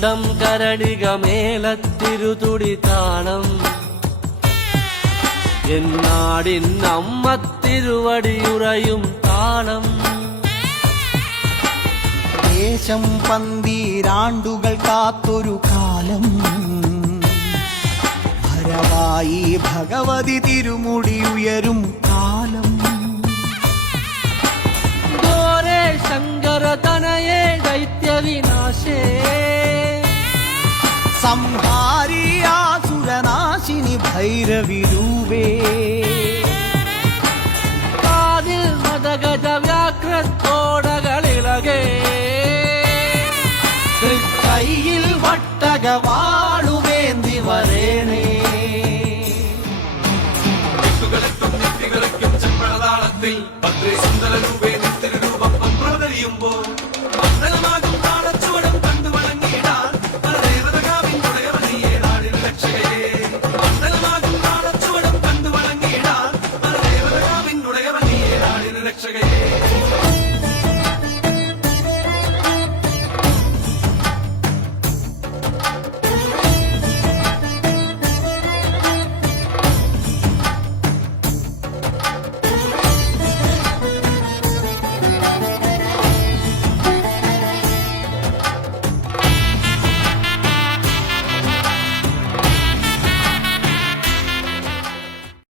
തുണ്ടം കരടിക മേലത്തിരുതുടി താളം എന്നാടിൻ അമ്മ തിരുവടിയുറയും താളം ദേശം പന്തീരാണ്ടുകൾ കാത്തൊരു കാലം ഭരവായി ഭഗവതി തിരുമുടി ഉയരും കാലം ഗോരേ ശങ്കര തനയേ ദൈത്യവിനാശേ സംഹാരിയാസുരനാശിനി ഭൈരവിരൂപേ കാതിൽ മദഗജ വ്യാഘ്രത്തോടകളിലകേ കയ്യിൽ വട്ടകവാളുവേന്തി വരേണേ ചെമ്പഴതാളത്തിൽ ഭദ്രേ സുന്ദര രൂപേ